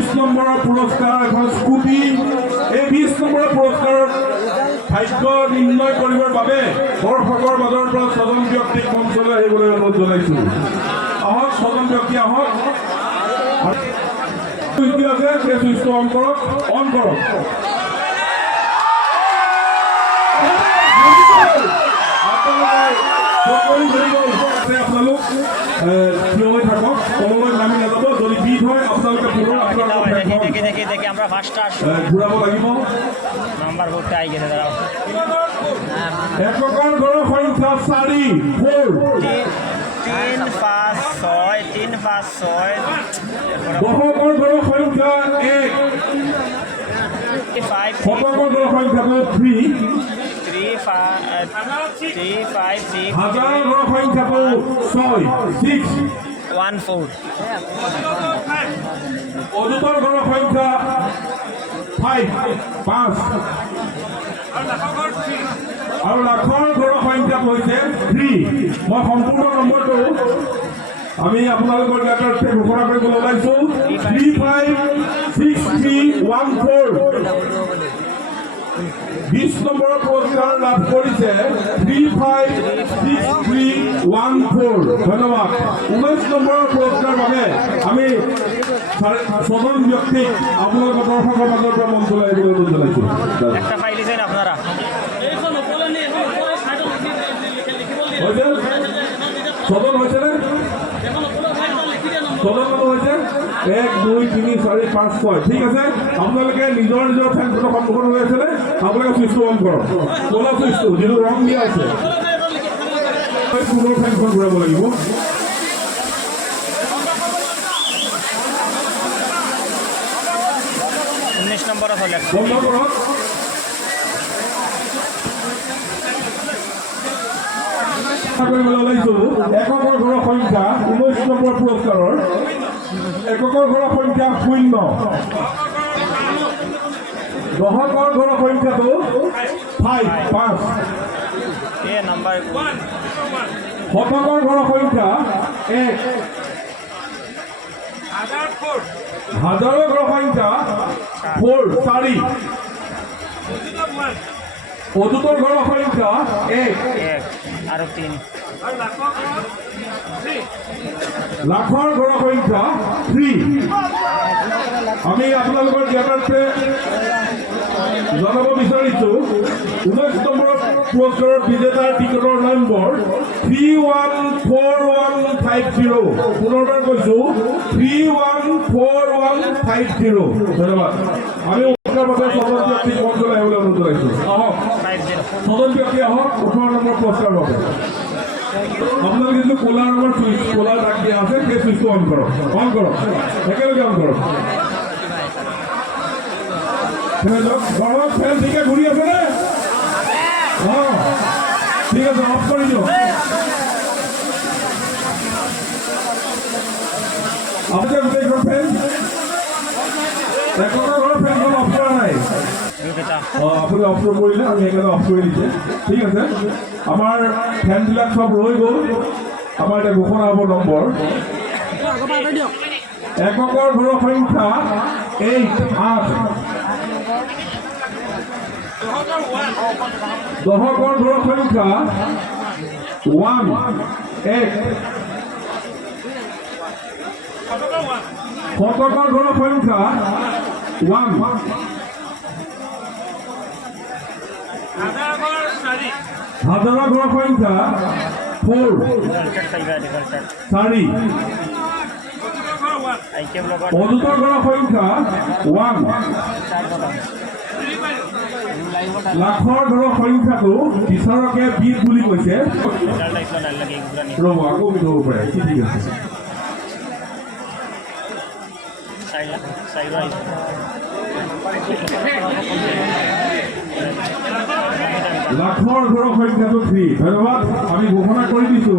20 নম্বৰৰ পুৰস্কাৰ এখন স্কুটি। এই 20 নম্বৰৰ পুৰস্কাৰত ভাগ্য নিৰ্ণয় কৰিবৰ বাবে দৰ্শকৰ মাজৰ পৰা 6জন ব্যক্তিক মঞ্চলৈ আহিবলৈ অনুৰোধ জনাইছো। আহক 6জন ব্যক্তি আহক। চুইচটো অন কৰক, অন কৰক। আপোনালোক থিয় হৈ থাকক, তললৈ নামি নাযাব। যদি বিধ হয় আপোনালোকে পুনৰ ঘূৰাব লাগিব। এককৰ ঘৰৰ সংখ্যা 4, 4, 3, 5, 6, 3, 5, 6। দশকৰ ঘৰৰ সংখ্যা 1, 5, শতকৰ ঘৰৰ সংখ্যাটো 3, 3, 5, 6, হাজাৰৰ ঘৰৰ সংখ্যাটো 6, 6, 1, 4। অযুতৰ ঘৰৰ সংখ্যা 5, 5, আৰু লাখৰ ঘৰৰ সংখ্যাটো হৈছে 3। মই সম্পূৰ্ণ নম্বৰটো আমি আপোনালোকৰ জ্ঞাতাৰ্থে ঘোষণা কৰিবলৈ ওলাইছো। 356314। 20 নম্বৰৰ পুৰস্কাৰ লাভ কৰিছে 356314। ধন্যবাদ। 19 নম্বৰৰ পুৰস্কাৰৰ বাবে আমি 6জন ব্যক্তিক আপোনালোকৰ দৰ্শকৰ মাজৰ পৰা মঞ্চলৈ আহিবলৈ অনুৰোধ জনাইছো। একটা ফাইল দিছেন আপনারা। হৈছে 6জন হৈছেনে? 6জন মানুহ হৈছে? 1, 2, 3, 4, 5, 6। ঠিক আছে, আপোনালোকে নিজৰ নিজৰ ফেনখনৰ সন্মুখত হৈ আছেনে? আপোনালোকে চুইচটো অন কৰক, ক'লা চুইচটো যিটো ৰং দিয়া আছে। পুনৰ ফেনখন ঘূৰাব লাগিব। নম্বৰত হ'লে বন্ধ কৰক। কৰিবলৈ ওলাইছো এককৰ ঘৰৰ সংখ্যা 19 নম্বৰ পুৰস্কাৰৰ। এককৰ ঘৰৰ সংখ্যা 0, দশকৰ ঘৰৰ সংখ্যাটো 5, 5, নম্বৰ শতকৰ ঘৰৰ সংখ্যা 1, হাজাৰৰ ঘৰৰ সংখ্যা 4, 4, অযুতৰ ঘৰৰ সংখ্যা 1 আৰু 3, লাখৰ ঘৰৰ সংখ্যা 3। আমি আপোনালোকৰ জ্ঞাতাৰ্থে জনাব বিচাৰিছো 19 নম্বৰ পুৰস্কাৰৰ বিজেতাৰ টিকটৰ নম্বৰ 314150। পুনৰবাৰ কৈছো 314150। ধন্যবাদ। আমি উত্তৰ প্ৰদেশ 6জন ব্যক্তিক মঞ্চলৈ আহিবলৈ অনুৰোধ জনাইছো। আহক 6জন ব্যক্তি আহক 18 নম্বৰ পুৰস্কাৰৰ বাবে। আপোনালোকে যিটো ক'লা ৰঙৰ চুইচ, ক'লা দাগ দিয়া আছে, সেই চুইচটো অন কৰক, অন কৰক, একেলগে অন কৰক। ঘৰত ফেন ঠিকে ঘূৰি আছেনে? অঁ ঠিক আছে, অফ কৰি দিয়ক। আপুনি গোটেইখন ফেন এককৰ ঘৰৰ ফেনখন অফ কৰা নাই? আপুনি অফ কৰিলে, আমি সেইকাৰণে অফ কৰি দিছে। ঠিক আছে, আমাৰ ফেনবিলাক চব ৰৈ গ'ল। আমাৰ এতিয়া ঘোষণা হ'ব নম্বৰ। এককৰ ঘৰৰ সংখ্যা 8, 8, দশকৰ ঘৰৰ সংখ্যা 1, 1, শতকৰ ঘৰৰ সংখ্যা 1, হাজাৰৰ ঘৰৰ সংখ্যা 4, 4, অযুতৰ ঘৰৰ সংখ্যা 1, লাখৰ ঘৰৰ সংখ্যাটো বিচাৰকে 20 বুলি কৈছে। ৰ'ব, আকৌ বিধ হ'ব পাৰে। ঠিক আছে, লাখৰ ঘৰৰ সংখ্যাটো 3। ধন্যবাদ। আমি ঘোষণা কৰি দিছো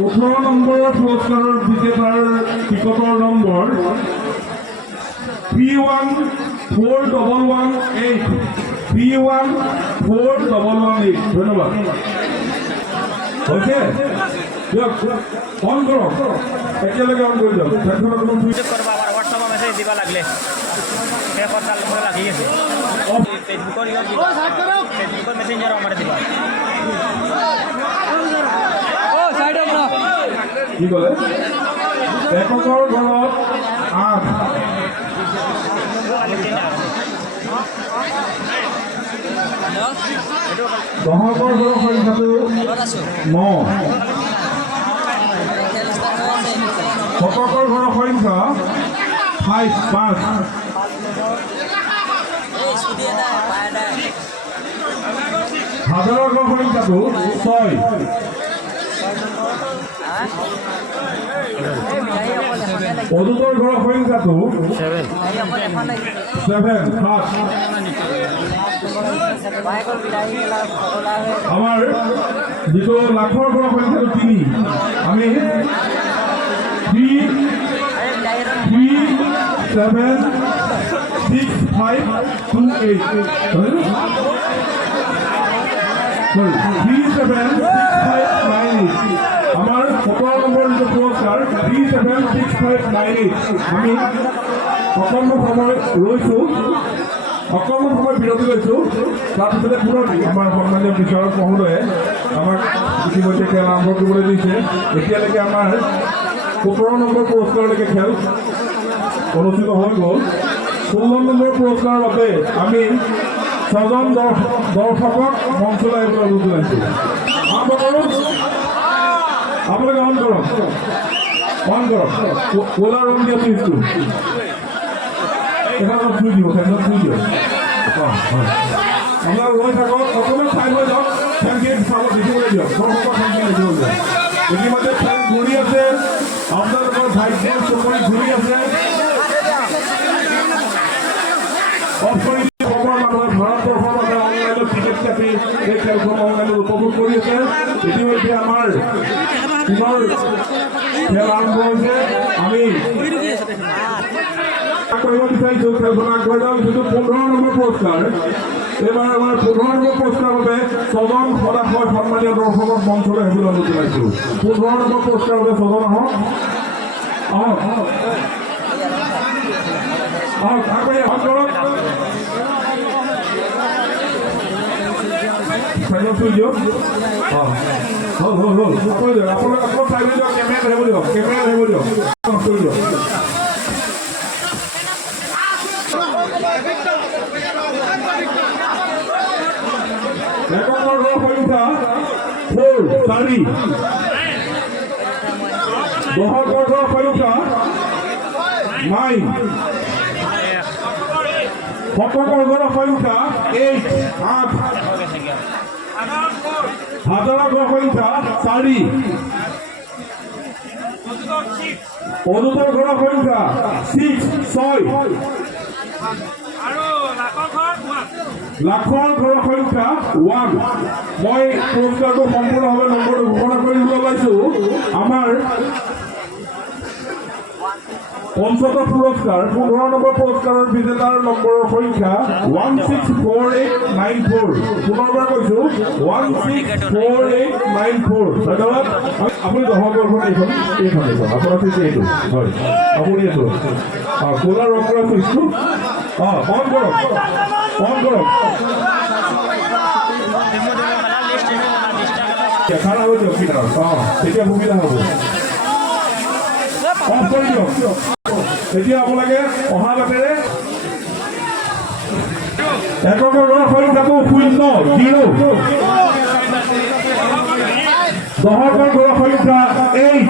18 নম্বৰৰ পুৰস্কাৰৰ বিজেতাৰ টিকটৰ নম্বৰ 314118, 314118। ধন্যবাদ। হৈছে দিয়ক, অন কৰক, একেলগে অন কৰি দিয়ক। নম্বৰ মেছেজ দিব লাগিলে শেষত তাৰ লগত লাগি আছে ফেচবুকৰ ফেচবুকৰ মেছেঞ্জাৰ আমাৰ দিবা কি ক'লে এককৰ ঘৰত 8 দহকৰ ঘৰৰ সংখ্যাটো 9 শতকৰ ঘৰৰ সংখ্যা 5 হাজাৰৰ ঘৰৰ সংখ্যাটো 6 অদূতৰ ঘৰৰ সংখ্যাটো 7 আমাৰ যিটো লাখৰ ঘৰৰ সংখ্যাটো 3 আমি 3 7 6 5 2 8 আমাৰ 17 নম্বৰ যিটো পুৰস্কাৰ 376598 আমি অকণমান সময় ৰৈছোঁ অকণমান সময় বিৰতি লৈছোঁ তাৰপিছতে পুনৰ আমাৰ সন্মানীয় বিচাৰক মহোদয়ে আমাক ইতিমধ্যে খেল আৰম্ভ কৰিবলৈ দিছে এতিয়ালৈকে আমাৰ 17 নম্বৰ পুৰস্কাৰলৈকে খেল অনুষ্ঠিত হৈ গ'ল 16 নম্বৰ পুৰস্কাৰৰ বাবে আমি 6জন দৰ্শকক মঞ্চলৈ আহিবলৈ অনুৰোধ জনাইছোঁ আপোনালোকে অন কৰক ক'লা ৰং দিয়া ফিজটো এখানে চুই দিব আপোনালোক ৰৈ থাকক অকণমান চাই হৈ যাওক ফেনখিনি চালত দেখিবলৈ দিয়ক দৰ্শকৰ ফেনখিনি দেখিবলৈ দিয়ক ইতিমধ্যে ফেন ঘূৰি আছে আপোনালোকৰ ভাগ্য চকৰি ঘূৰি আছে ভাৰতবৰ্ষৰ বাবে অনলাইনত টিকেট কাটি এই খেলখন অনলাইনত উপভোগ কৰি আছে ইতিমধ্যে আমাৰ পুনৰ খেল আৰম্ভ হৈছে আমি কৰিব বিচাৰিছোঁ খেলখন আগবঢ়াই যাওঁ যিটো 15 নম্বৰ পুৰস্কাৰ এইবাৰ আমাৰ 15 নম্বৰ পুৰস্কাৰৰ বাবে 6জন সদাশয় সন্মানীয় দৰ্শকক মঞ্চলৈ আহিবলৈ অনুৰোধ জনাইছোঁ 15 নম্বৰ পুৰস্কাৰৰ বাবে 6জন আহক আগবাঢ়ি আহক চাইকেল চুই দিয়ক হ'ল কৈ দিয়ক আপোনালোক আকৌ চাইকেল দিয়ক কেমেৰাত আহিব দিয়ক চুই দিয়ক একৰ ঘৰৰ সংখ্যা 4 দহকৰ ঘৰৰ সংখ্যা 9 শতকৰ ঘৰৰ সংখ্যা 8 হাজাৰৰ ঘৰৰ সংখ্যা 4 অদূতৰ ঘৰৰ সংখ্যা 6 লাখৰ ঘৰৰ সংখ্যা 1 মই পুৰস্কাৰটো সম্পূৰ্ণভাৱে নম্বৰটো ঘোষণা কৰিবলৈ ওলাইছোঁ আমাৰ পঞ্চম পুৰস্কাৰ 15 নম্বৰ পুৰস্কাৰৰ বিজেতাৰ নম্বৰৰ সংখ্যা 164894 পুনৰবাৰ কৈছোঁ 164894 ধন্যবাদ আপুনি দহকৰ এইখন আপোনাৰ হৈছে এইটো হয় আপুনি এইটো ক'লা ৰং কৰা চুইচটো অন কৰক খাৰা হৈ দিয়ক তেতিয়া সুবিধা হ'ব অফ কৰি দিয়ক এতিয়া আপোনালোকে অহা বাটেৰে একৰ ঘৰৰ সংখ্যাটো 0 দহকৰ ঘৰৰ সংখ্যা 8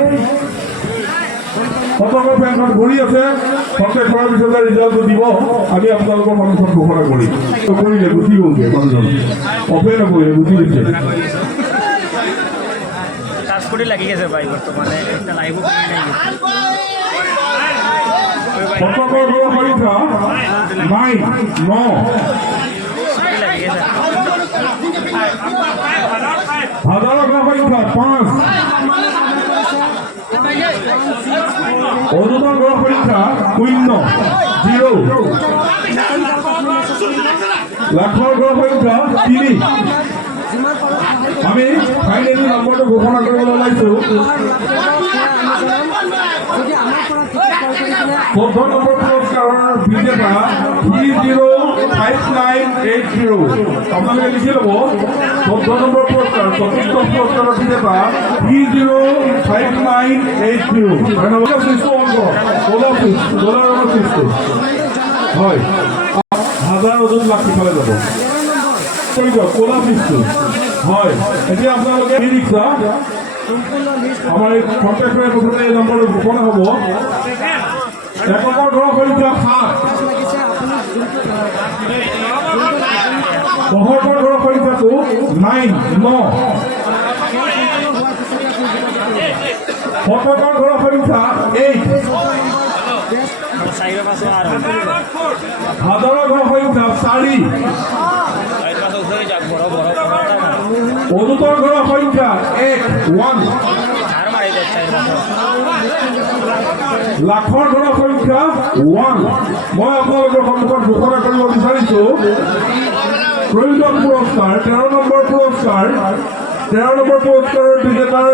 শতকৰ ফেনখন ঘূৰি আছে প্ৰত্যেক ঘৰৰ পিছতে ৰিজাল্টটো দিব আমি আপোনালোকৰ সন্মুখত ঘোষণা কৰিম কৰিলে গুচি গ'লগৈ মানুহজন অফে নকৰিলে গুচি গৈছে লাগি আছে ভাই বৰ্তমানে লাইভ শতকৰ ঘৰৰ সংখ্যা 9 হাজাৰৰ ঘৰৰ সংখ্যা 5 অদূতৰ ঘৰৰ সংখ্যা 0 লাখৰ ঘৰৰ সংখ্যা 3 আমি ফাইনেলি নম্বৰটো ঘোষণা কৰিবলৈ ওলাইছোঁ 14 নম্বৰ পুৰস্কাৰৰ বিজেতা 305980 আপোনালোকে লিখি ল'ব 14 নম্বৰ পুৰস্কাৰ চতুৰ্থ পুৰস্কাৰৰ বিজেতা 305980 ধন্যবাদ সৃষ্টি অংক ডলাৰৰ সৃষ্টি হয় হাজাৰ ওজন লাখ সিফালে যাব কোলা সৃষ্টি হয় এতিয়া আপোনালোকে ই ৰিক্সা আমাৰ এই কণ্টেক্টৰে প্ৰথমে এই নম্বৰ ঘোষণা হ'ব এককৰ ঘৰৰ সংখ্যা 7 দহকৰ ঘৰৰ সংখ্যাটো 9 শতকৰ ঘৰৰ সংখ্যা 8 হাজাৰৰ ঘৰৰ সংখ্যা 4 অযুতৰ ঘৰৰ সংখ্যা 1 লাখৰ ঘৰৰ সংখ্যা 1 মই আপোনালোকৰ সন্মুখত ঘোষণা কৰিব বিচাৰিছো প্ৰয়োজন পুৰস্কাৰ 13 নম্বৰ পুৰস্কাৰ 13 নম্বৰ পুৰস্কাৰৰ বিজেতাৰ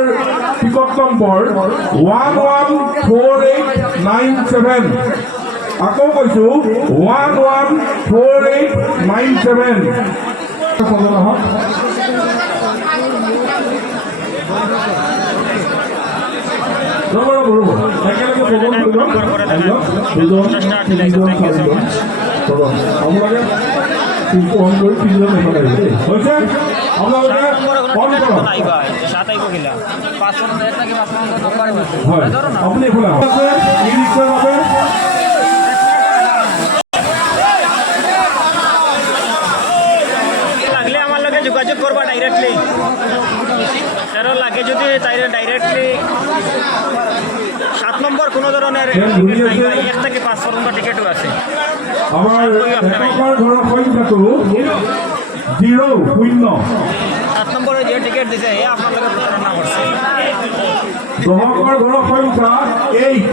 টিকট নম্বৰ 114897 আকৌ কৈছো 114897 একেলগে আপোনালোকে অন কৰি তিনিজন দেখা লাগিছে হৈছে আপোনালোকে অন কৰক হয় আপুনি এইফালে ই ৰিক্সাৰ বাবে লাগলে আমার লগে যোগাযোগ করবা ডাইরেক্টলি কারো লাগে যদি তাই ডাইরেক্টলি 7 নম্বর কোনো ধরনের 1 থেকে 5 পর্যন্ত টিকেটও আছে আমার একবার ঘৰৰ সংখ্যাটো 0 7 নম্বৰে যে টিকেট দিছে এ আপনাৰ লগে প্ৰতাৰণা কৰছে দহকৰ ঘৰৰ সংখ্যা 8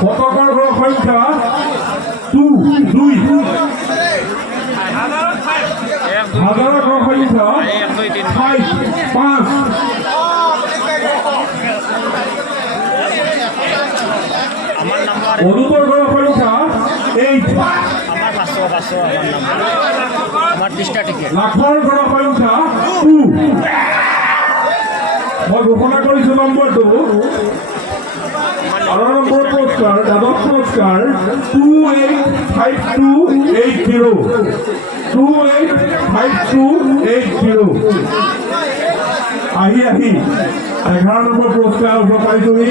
শতকৰ ঘৰৰ সংখ্যা 2 হাজাৰৰ ঘৰৰ সংখ্যা 5 আমাৰ নাম্বাৰ অযুতৰ ঘৰৰ সংখ্যা 8 আমাৰ 500 আমাৰ নাম্বাৰ আমাৰ 20টা টিকেট লাখৰ ঘৰৰ সংখ্যা 2 মই ঘোষণা কৰিছো নম্বৰটো 12 নম্বৰ পুৰস্কাৰ দ্বাদশ পুৰস্কাৰ 285280 285280 আহি 11 নম্বৰ পুৰস্কাৰ উঠাব পাৰিছোহি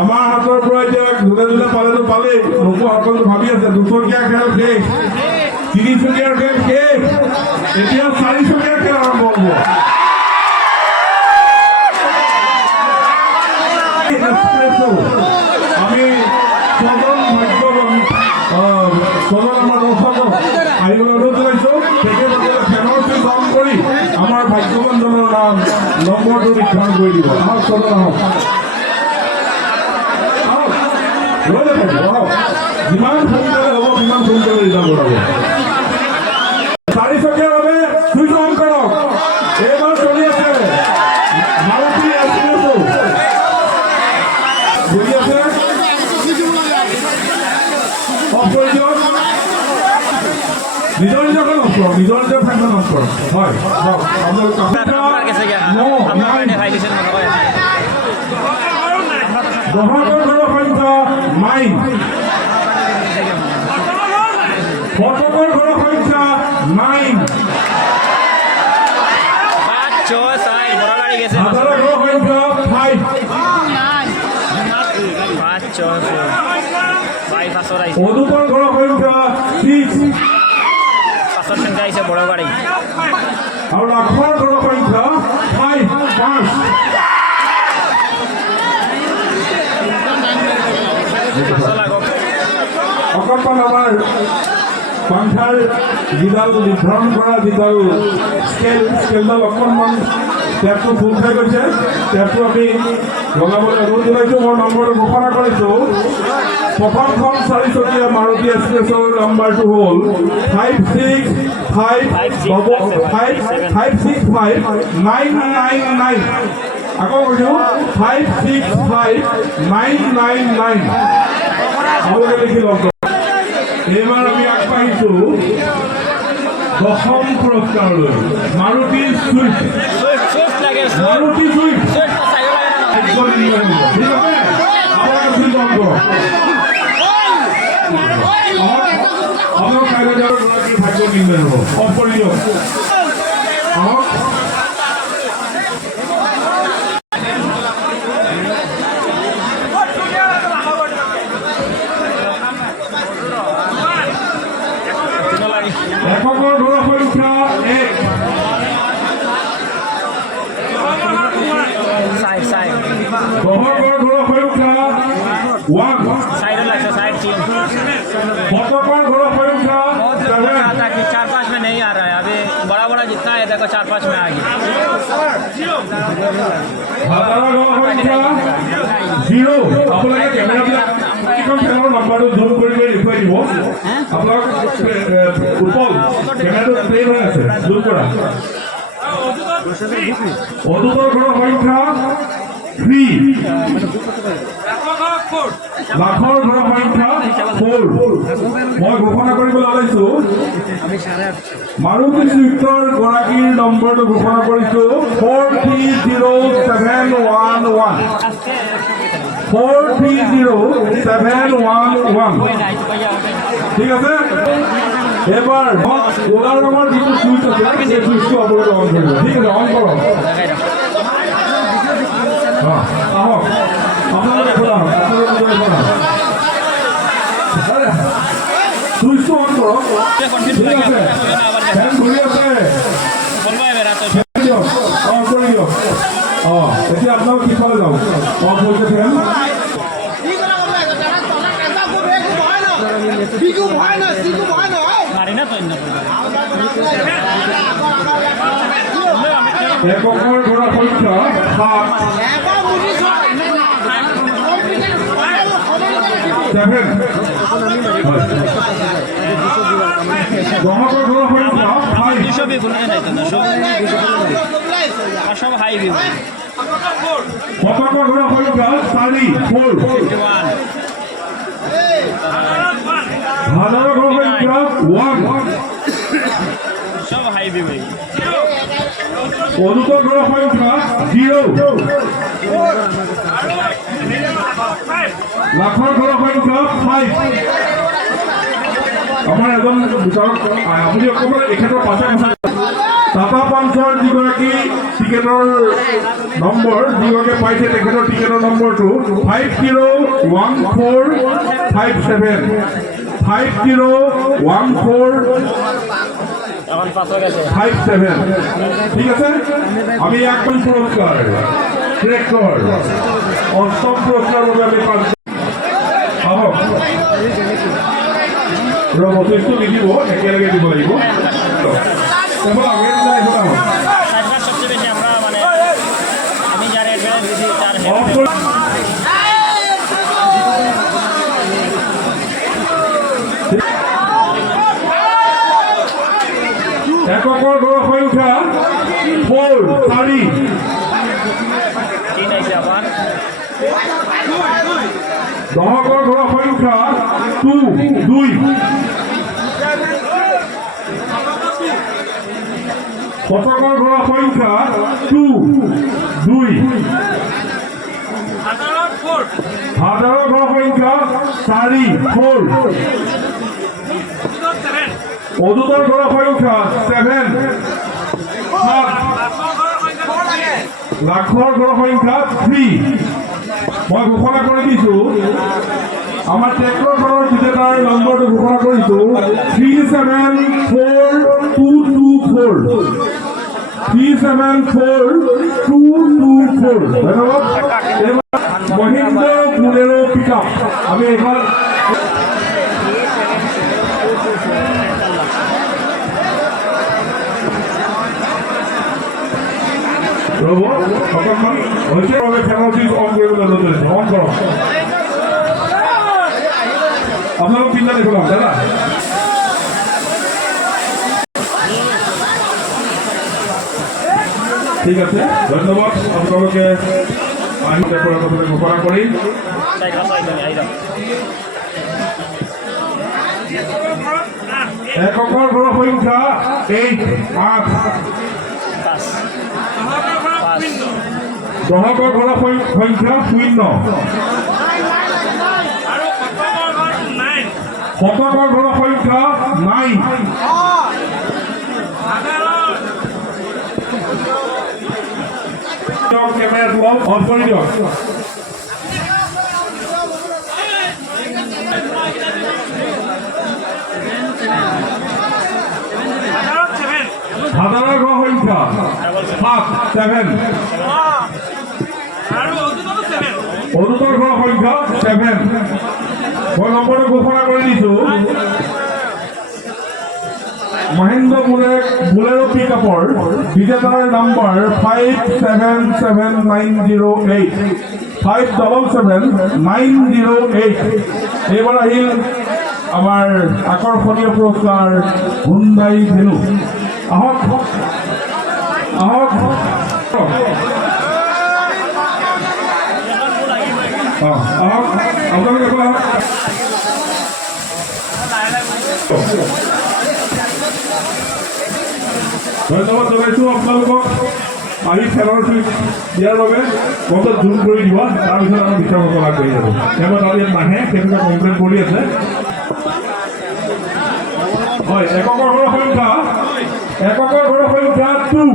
আমাৰ হাতৰ পৰা এতিয়া যোনে পালেতো পালেই নোপোৱা সকলো ভাবি আছে 200টকীয়া খেল শেষ 300টকীয়া খেল শেষ এতিয়া 400টকীয়া খেল আৰম্ভ হ'ব আমি ছজন ভাগ্যৱান ছজন আমাৰ দৰ্শকক আহিবলৈ অনুৰোধ জনাইছোঁ তেখেতসকলে ফেনৰ চুইচ অন কৰি আমাৰ ভাগ্যৱানজনৰ নাম নম্বৰটো নিৰ্ধাৰণ কৰি দিব আহক ছজন আহক ৰৈ নাথাকিব আহক যিমান সোনকালে হ'ব সিমান সোনকালে ৰিজাল্ট ওলাব 400টকীয়াৰ বাবে চুইচ অন কৰক এইবাৰ চলি আছে মাৰুতি এক্সপ্ৰেছো বুজি আছে অফ কৰি দিয়ক নিজৰ নিজকে অফ কৰক নিজৰ নিজৰ ফেনখন অফ কৰক হয় আপোনালোক দহকৰ ঘৰৰ সংখ্যা 9 শতকৰ ঘৰৰ সংখ্যা 9 হাজাৰৰ ঘৰৰ সংখ্যা 5 অযুতৰ ঘৰৰ সংখ্যা 6 পাঁচৰ সংখ্যা আহিছে বড় গাড়ী আৰু লাখৰ ঘৰৰ সংখ্যা 5 অকণমান আমাৰ সংখ্যাৰ যিডাল নিৰ্ধাৰণ কৰা যিডাল স্কেলডাল অকণমান টেপটো ফুল খাই গৈছে টেপটো আমি লগাবলৈ অনুৰোধ জনাইছোঁ মই নম্বৰটো ঘোষণা কৰিছোঁ প্ৰথমখন 4চকীয়া মাৰুতি এক্সপ্ৰেছৰ নাম্বাৰটো হ'ল 56 565,999 আকৌ কৈছোঁ 565,999 আপোনালোকে লিখি লওক। এইবাৰ আমি আগবাঢ়িছোঁ 10ম পুৰস্কাৰলৈ মাৰুতি চুইফ্ট। মাৰুতি চুইফ্ট ঠিক আছে আপোনালোকে চিন্তা কৰক। আপোনাৰ কাইলৈ গৰাকী ভাগ্য নিৰ্ণয় হ'ব। অফ কৰি দিয়ক। আহক এককৰ ঘৰৰ সংখ্যা 1 দহৰ ঘৰৰ সংখ্যা 1 শতকৰ ঘৰৰ সংখ্যা 7 4-5 में नहीं आ रहा है अभी बड़ा बड़ा जितना है देखो 4-5 में आ गया হাজাৰৰ ঘৰৰ সংখ্যা 0 আপোনালোকে কেমেৰাবিলাক এইখন খেলৰ নম্বৰটো জুম কৰি দেখুৱাই দিব। আপোনালোক উৎপল কেমেৰাটো প্লে হৈ আছে জুম কৰা। অদূতৰ ঘৰৰ সংখ্যা 3 লাখৰ ঘৰৰ সংখ্যা 4 মই ঘোষণা কৰিবলৈ ওলাইছো মাৰুতি চুইফ্টৰ গৰাকীৰ নম্বৰটো ঘোষণা কৰিছো 430711 430711 ঠিক আছে। এবাৰ ক'লা ৰঙৰ যিটো চুইচ আছে সেই চুইচটো আপোনালোকে অন কৰিব। ঠিক আছে অন কৰক। আহক আপোনালোকে খোলাওক। চুইচটো অন কৰক। ঠিক আছে ফেন ঘূৰি আছে অন কৰি দিয়ক। এতিয়া আপোনালোক পিছফালে যাওক। অন কৰিছে ফেন। এককৰ ঘৰৰ সংখ্যা 7 7 দহকৰ ঘৰৰ সংখ্যা 5 সব হাই ভিউ শতকৰ ঘৰৰ সংখ্যা 4 হাজাৰৰ ঘৰৰ সংখ্যা 1 সব হাই ভিউ অদূতৰ ঘৰৰ সংখ্যা 0 লাখৰ ঘৰৰ সংখ্যা 5 আমাৰ এজন বিচাৰক আপুনি অকণমান এখেতৰ পাছে টাটা পাঞ্চৰ যিগৰাকী টিকেটৰ নম্বৰ যিগৰাকী পাইছে তেখেতৰ টিকেটৰ নম্বৰটো 501457 501457 ঠিক আছে। আমি এখন পুরস্কার ট্রেক্টর 8ম পুরস্কার বাবে আমি পাচ্ছি। আহক বস্তু নিদিব একেলগে দিব লাগিব। সবচেয়ে বেশি আমরা মানে আমি যার অ্যাডভান্স দিছি তার এককৰ ঘৰৰ সংখ্যা 4 তিন আছে আবাৰ দহকৰ ঘৰৰ সংখ্যা 2 শতকৰ ঘৰৰ সংখ্যা 2 হাজাৰৰ ঘৰৰ সংখ্যা 4 অদূতৰ ঘৰৰ সংখ্যা 7 লাখৰ ঘৰৰ সংখ্যা 3 মই ঘোষণা কৰি দিছো আমাৰ ট্ৰেক্টৰ ঘৰৰ বিজেতাৰ নম্বৰটো ঘোষণা কৰিছো 374224 374224 ধন্যবাদ। মহিন্দ্ৰ বুলেৰো পিকআপ আমি এইখন ৰ'ব অকণমান হৈছে বাবে ফেনৰ চুইচ অন কৰিবলৈ লৈছে অন কৰক। আপোনালোক চিন্তা দেখুৱাম দাদা ঠিক আছে, ধন্যবাদ আপোনালোকে আহি ঘোষণা কৰি এককৰ ঘৰৰ সংখ্যা 8 দহকৰ ঘৰৰ সংখ্যা 0 শতকৰ ঘৰৰ সংখ্যা 9 কেমেৰাটো অফ কৰি দিয়ক। হাজাৰৰ ঘৰ সংখ্যা 7 অদূতৰ ঘৰ সংখ্যা 7 মই নম্বৰটো ঘোষণা কৰি দিছো। মহেন্দ্ৰ বুলেৰো পিকআপৰ বিজেতাৰ নাম্বাৰ 577908 577908। এইবাৰ আহিল আমাৰ আকৰ্ষণীয় পুৰস্কাৰ হুণ্ডাই ভেনু। আহক আহক আহক আপোনালোকে ধন্যবাদ জনাইছোঁ আপোনালোকক আহি খেলৰ চুইচ দিয়াৰ বাবে। কমপ্লেইন জুম কৰি দিব, তাৰপিছত আমাৰ বিচাৰকসকল আগবাঢ়ি যাব। তেওঁলোকে আৰু ইয়াত নাহে, তেওঁলোকে কমপ্লেইন কৰি আছে। হয়, এককৰ ঘৰৰ সংখ্যা 2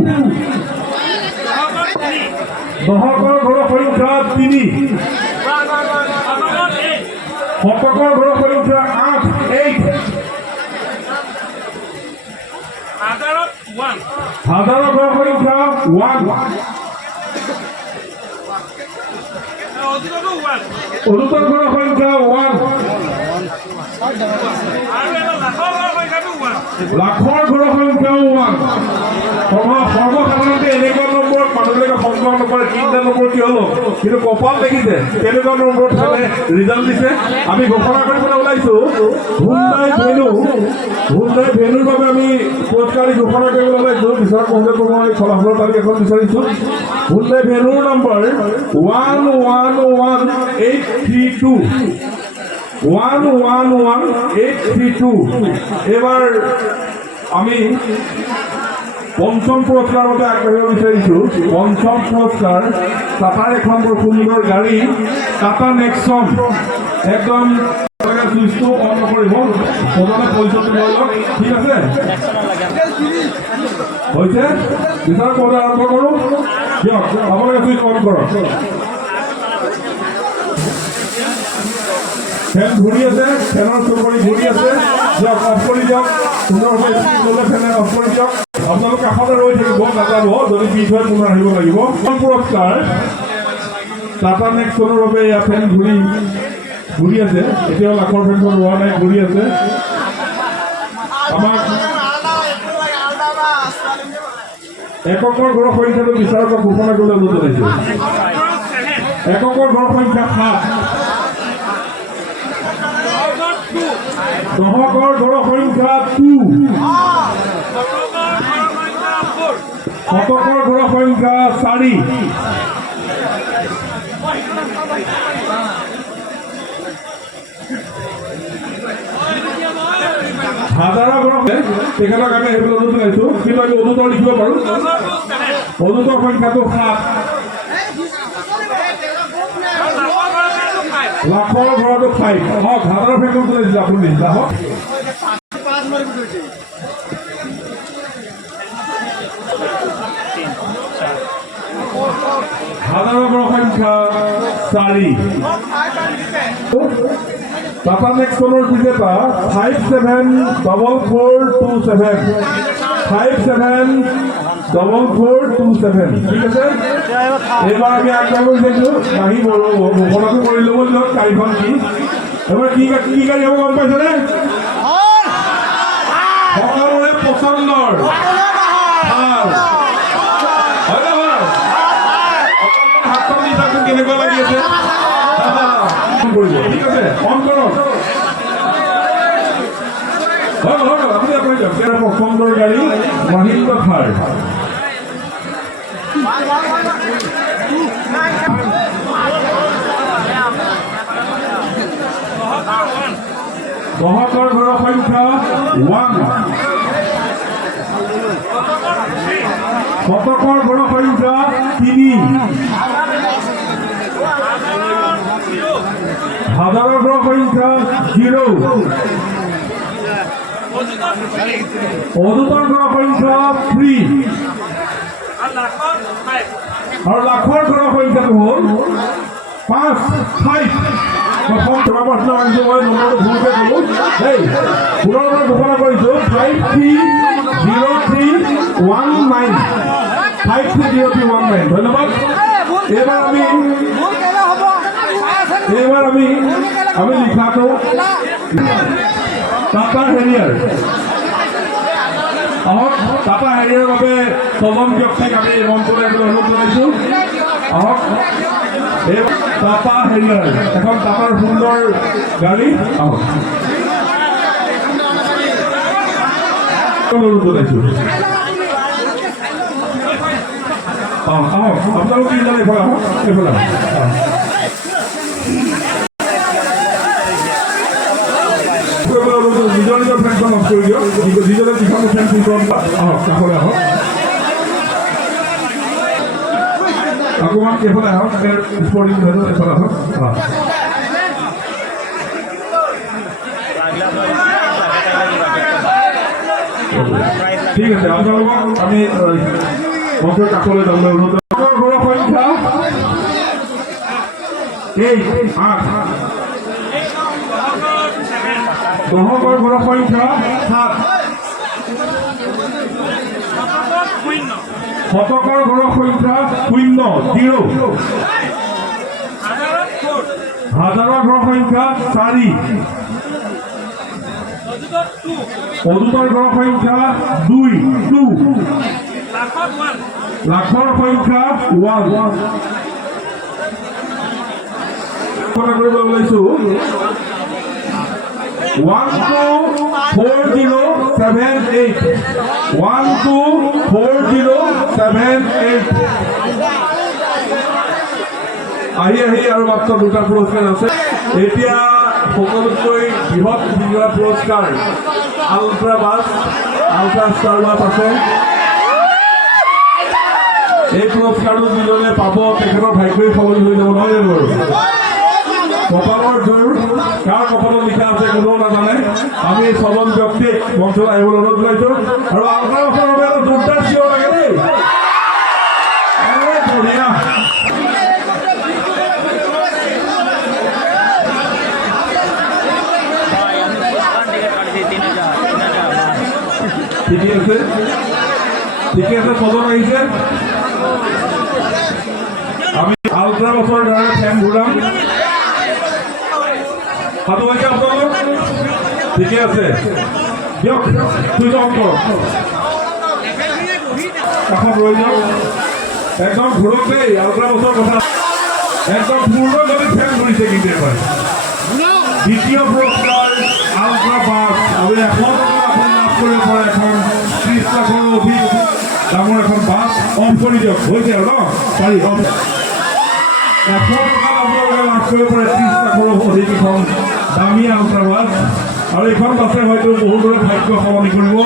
দহকৰ ঘৰৰ সংখ্যা 3 শতকৰ ঘৰৰ সংখ্যা 8 হাজাৰৰ ঘৰৰ সংখ্যা 1 অদূতৰ ঘৰৰ সংখ্যা 1 লাখৰ ঘৰৰ সংখ্যাও 1 সৰ্বসাধাৰণতে এনেকুৱা নম্বৰত মানুহবিলাকে সংগ্ৰহ নকৰে। 3টা নম্বৰ কি হলো, কিন্তু কপাল দেখিছে তেনেকুৱা নম্বৰত মানে ৰিজাল্ট দিছে। আমি ঘোষণা কৰিবলৈ ওলাইছো হুণ্ডাই ভেনুৰ বাবে আমি পুৰস্কাৰ ঘোষণা কৰিবলৈ ওলাইছো। বিচাৰক মহোদয়ক মই ফলাফলৰ তাৰিখ এখন বিচাৰিছো। হুণ্ডাই ভেনুৰ নম্বৰ 111832 111832। এইবাৰ আমি পঞ্চম পুৰস্কাৰৰ বাবে আগবাঢ়িব বিচাৰিছোঁ। পঞ্চম পুৰস্কাৰ টাটাৰ এখন বৰ সুন্দৰ গাড়ী, টাটা নেক্সন। একদম চুইচটো অন নকৰিব, প্ৰথমে পইচাটো লৈ লওক। ঠিক আছে, হৈছে বিচাৰক মহোদয় আৰম্ভ কৰোঁ দিয়ক। আপোনালোকে চুইচ অন কৰক। ফেন ঘূৰি আছে, ফেনৰ চুবৰি ঘূৰি আছে, দিয়ক অফ কৰি দিয়ক। সুন্দৰভাৱে ফেনে অফ কৰি দিয়ক। আপোনালোক কাষতে ৰৈ থাকিব, নাযাব। যদি পিছ হৈ পুনৰ আহিব লাগিব। পুৰস্কাৰ টাটা নেক্সনৰ বাবে এয়া ফেন ঘূৰি আছে। এতিয়াও লাখৰ ফেনখন ৰোৱা নাই, ঘূৰি আছে। আমাক এককৰ ঘৰৰ সংখ্যাটো বিচাৰকক ঘোষণা কৰিবলৈ অনুৰোধ জনাইছোঁ। এককৰ ঘৰৰ সংখ্যা 7 দহকৰ ঘৰৰ সংখ্যা 2 শতকৰ ঘৰৰ সংখ্যা 4 হাজাৰৰ ঘৰৰ তেখেতক আমি সেইবোৰ অনুৰোধ জনাইছোঁ। কিন্তু আমি অদূতৰ লিখিব পাৰোঁ। অদূতৰ সংখ্যাটো 7 লাখৰ ঘৰটো 5 হওক। হাজাৰৰ ফেনখন চলাইছিল আপুনি হওক। হাজাৰৰ ঘৰৰ সংখ্যা 4 টাটা নেক্সনৰ বিজেতা 574427 574427। ঠিক আছে, এইবাৰ আমি আগবাঢ়ি গৈছোঁ। আহি ঘোষণাটো কৰি ল'ব দিয়ক গাড়ীখন কি। এবাৰ কি গাড়ী হ'ব গম পাইছেনে? সকলোৰে পচন্দৰ হাতখন দি চাওকচোন কেনেকুৱা লাগি আছে। ঠিক আছে, অন কৰক। আপুনি আপোনাৰ পচন্দৰ গাড়ী মহিন্দ্ৰা থাৰ দহকৰ ঘৰৰ সংখ্যা 1 শতকৰ ঘৰৰ সংখ্যা 3 হাজাৰৰ ঘৰৰ সংখ্যা 0 অযুতৰ ঘৰৰ সংখ্যা 3 আৰু লাখৰ ঘৰৰ সংখ্যাটো হ'ল 5 প্ৰথম প্ৰশ্ন আহিছে মই নম্বৰটো ভুলকৈ ক'লো দেই পুনৰ ঘোষণা কৰিছোঁ 530319 530319 ধন্যবাদ। এইবাৰ আমি লিখাটো টাটা হেৰিয়াৰ আহক টাটা হেৰিয়াৰ বাবে 6জন ব্যক্তিক আমি মঞ্চলৈ অনুৰোধ জনাইছোঁ। আহক এই টাটা হেৰিয়াৰ এখন টাটাৰ সুন্দৰ গাড়ী আহক অনুৰোধ জনাইছোঁ। আহক আপোনালোক তিনিজন এইফালে আহক এইফালে আহক নিজৰ নিজৰ ফেনখন অফ কৰি দিয়ক যিজনে যিখন ফেন আহক কাষলৈ আহক অকণমান এইফালে আহক স্পৰ্টিং এইফালে আহক ঠিক আছে আপোনালোকক আমি মঞ্চৰ কাষলৈ যাবলৈ অনুৰোধ ঘৰৰ সংখ্যা 8 দহকৰ ঘৰৰ সংখ্যা 7 শতকৰ ঘৰৰ সংখ্যা 0 হাজাৰৰ ঘৰৰ সংখ্যা 4 অযুতৰ ঘৰৰ সংখ্যা 2 লাখৰ সংখ্যা 1 কৰিব ওলাইছো 124078 124078 আহি আৰু মাত্ৰ দুটা পুৰস্কাৰ আছে। এতিয়া সকলোতকৈ বৃহৎ বিজয়া পুৰস্কাৰ ultra bus ultra star bus আছে। এই পুৰস্কাৰটো যিজনে পাব তেখেতৰ ভাগ্যই সবল হৈ যাব নহয় জানো বাৰু কপালৰ জোৰ কাৰ কপালত লিখা আছে কোনেও নাজানে। আমি 6জন ব্যক্তিক মঞ্চলৈ আহিবলৈ অনুৰোধ জনাইছোঁ আৰু আল্ট্ৰা বাছৰ বাবে এটা জোৰদাৰ চিঞৰ লাগে দেই বঢ়িয়া ঠিকে আছে 6জন আহিছে। আমি আল্ট্ৰা বাছৰ দ্বাৰা ফেন ঘূৰাম হাত হৈছে আপোনালোক ঠিকে আছে দিয়ক চুইচ অন কৰক কাষত ৰৈ যাওক একদম ঘূৰক দেই আল্ট্ৰা বাছৰ কথা একদম পূৰ্ণগতিত ফেন ঘূৰিছে কিন্তু এবাৰ দ্বিতীয় পুৰস্কাৰ আল্ট্ৰা বাছ আপুনি 100 টকা আপুনি লাভ কৰিব পাৰে এখন 30 লাখৰো অধিক ডাঙৰ এখন বাছ অফ কৰি দিয়ক হৈছে আৰু ন পাৰি অফ 100 টকা আপোনালোকে লাভ কৰিব পাৰে 30 লাখৰো অধিক এখন দামী আল্ট্ৰা বাছ আৰু এইখন বাছে হয়তো বহুতৰে ভাগ্য সলনি কৰিব।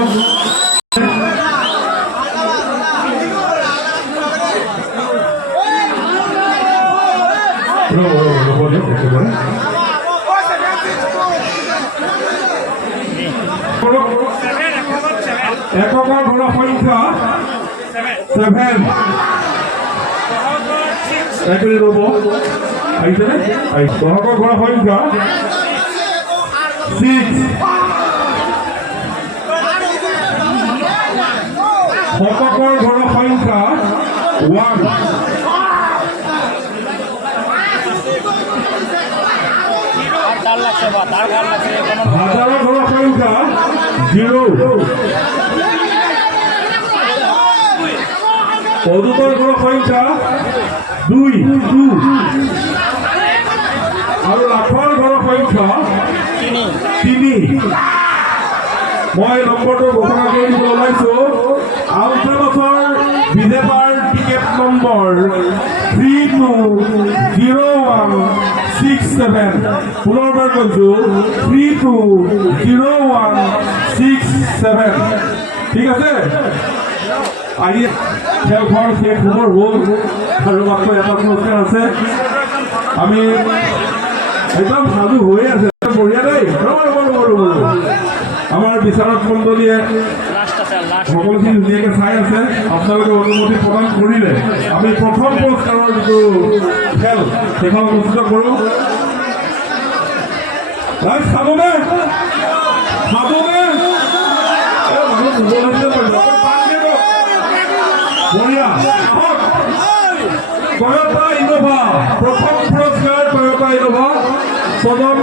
এককৰ ঘৰৰ সংখ্যা 7 একৰি ৰ'ব আহিছেনে দহকৰ ঘৰৰ সংখ্যা 6 শতকৰ ঘৰৰ সংখ্যা 1 হাজাৰৰ ঘৰৰ সংখ্যা 0 অযুতৰ ঘৰৰ সংখ্যা 2 আৰু লাখৰ ঘৰৰ সংখ্যা 3 মই নম্বৰটো ঘোষণা কৰি দিব ওলাইছোঁ আল্ট্ৰা বাছৰ বিজেতাৰ টিকেট নম্বৰ নম্বৰ 320167 পুনৰবাৰ কৈছোঁ 320167 ঠিক আছে আহি খেলখন শেষ হ'বৰ হ'ল আৰু মাত্ৰ এটা পুৰস্কাৰ আছে আমি একদম সাজু হৈ আছে বঢ়িয়া দেই আমাৰ বিচাৰক মণ্ডলীয়ে সকলোখিনি ধুনীয়াকৈ চাই আছে আপোনালোকে অনুমতি প্ৰদান কৰিলে আমি প্ৰথম পুৰস্কাৰৰ যিটো খেল সেইখন অনুষ্ঠিত কৰোঁ খাবনে বঢ়িয়া টয়োটা ইনোভা প্ৰথম পুৰস্কাৰ টয়োটা ইনোভা ছজন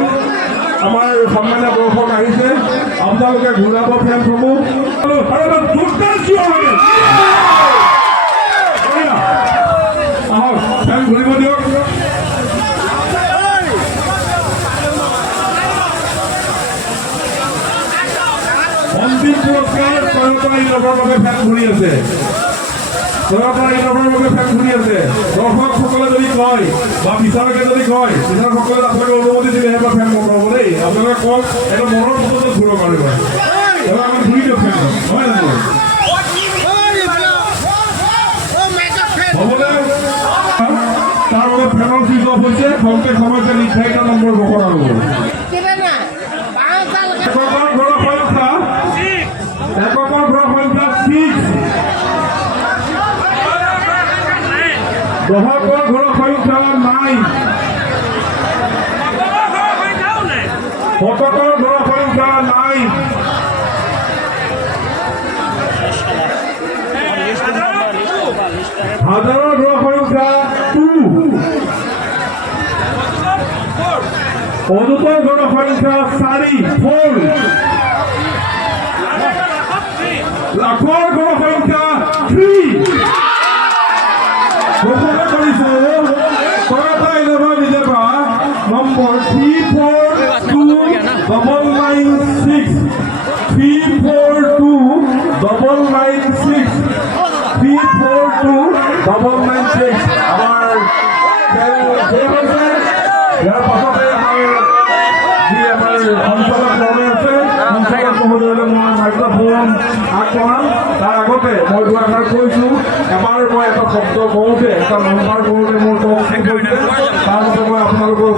আমাৰ সন্মানীয় দৰ্শক আহিছে আপোনালোকে ঘূৰাব ফেনসমূহ আহক ফেন ঘূৰিব দিয়ক অন্তিম পুৰস্কাৰ টয়োটা ইনোভাৰ বাবে ফেন ঘূৰি আছে টয়োটা ইনোভাৰ বাবে ফেন ঘূৰি আছে দৰ্শকসকলে যদি কয় বা বিচাৰকে যদি কয় বিচাৰকসকলে আপোনালোকে অনুমতি দিলেহে বা ফেন বন্ধ হ'ব দেই আপোনালোকে কওক এটা মনৰ পছন্দত ঘূৰাব পাৰিব আমি ঘূৰি দিয়ক ফেন নহয় জানো হ'বনে তাৰ বাবে ফেনৰ চুইচ অফ হৈছে খন্তেক সময়তে নিৰ্ধাৰিত নম্বৰ ঘোষণা হ'ব এককৰ ঘৰৰ সংখ্যা 6 দহকৰ ঘৰৰ সংখ্যা 9 শতকৰ ঘৰৰ সংখ্যা 9 হাজাৰৰ ঘৰৰ সংখ্যা 2 অযুতৰ ঘৰৰ সংখ্যা 4 লাখৰ ঘৰৰ সংখ্যা 3 ঘোষণা কৰিছো টয়োটা ইনোভা বিজেতা নম্বৰ 342996 342996 342996 আমাৰ খেল শেষ হৈছে ইয়াৰ পাছতে আমাৰ যি আমাৰ সঞ্চালক মহোদয় আছে সঞ্চালক মহোদয়লৈ মই মাইক্ৰফোন আগবঢ়াম তাৰ আগতে মই দুআষাৰ কৈছোঁ এবাৰ মই এটা শব্দ কওঁতে এটা নম্বৰ কওঁতে মোৰ তাৰ মতে মই আপোনালোকৰ